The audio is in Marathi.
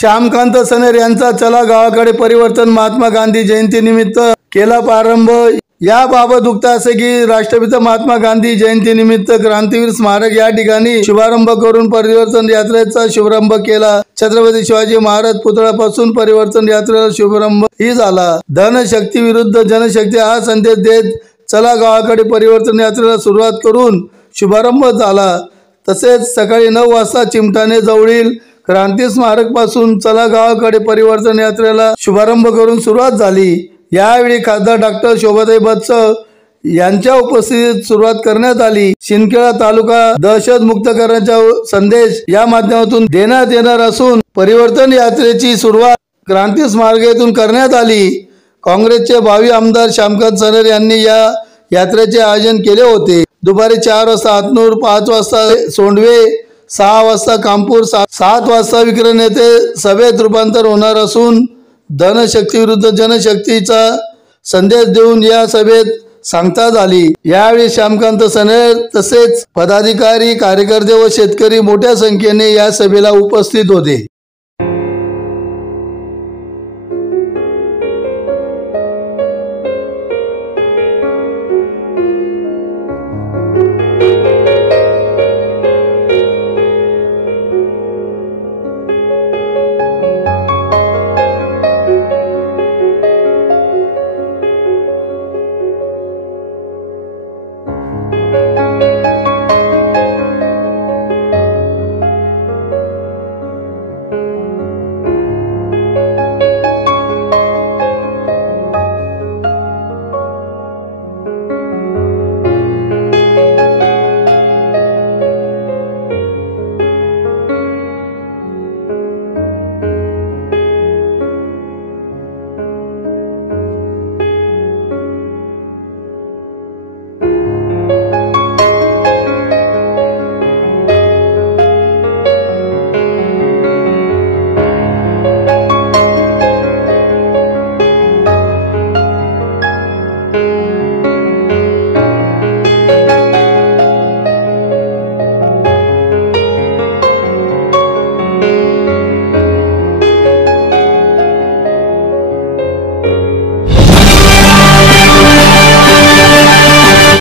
श्यामकांत सनेर यांचा चला गावाकडे परिवर्तन महात्मा गांधी जयंती निमित्त केला प्रारंभ। याबाबत वृत्त असे की राष्ट्रपिता महात्मा गांधी जयंती निमित्त क्रांतीवीर स्मारक या ठिकाणी शुभारंभ करून परिवर्तन यात्रेचा शुभारंभ केला। छत्रपती शिवाजी महाराज पुतळ्यापासून परिवर्तन यात्रेला शुभारंभ ही झाला। धनशक्ती विरुद्ध जनशक्ती हा संदेश देत चला गावाकडे परिवर्तन यात्रेला सुरुवात करून शुभारंभ झाला। तसेच सकाळी 9 वाजता चिमठाणे जवळील क्रांती स्मारक पासून चला गावाकडे परिवर्तन यात्रेला शुभारंभ करून सुरुवात झाली। यावेळी खासदार डॉक्टर शोभाताई बत्स यांच्या उपस्थितीत सुरुवात करण्यात आली। शिंदखेडा तालुका दहशत मुक्त करण्याचा संदेश या माध्यमातून देण्यात येणार असून परिवर्तन यात्रेची सुरुवात क्रांती स्मारकातून करण्यात आली। काँग्रेसचे भावी आमदार श्यामकांत सनेर यांनी या यात्रेचे आयोजन केले होते। दुपारी 4 वाजता हातनूर, 5 वाजता सोंडवे, 6 वाजता कामपूर, 7 वाजता विक्रम येथे सभेत रूपांतर होणार असून धनशक्ती विरुद्ध जनशक्तीचा संदेश देऊन या सभेत सांगता झाली। यावेळी श्यामकांत सनेर तसेच पदाधिकारी, कार्यकर्ते व शेतकरी मोठ्या संख्येने या सभेला उपस्थित होते।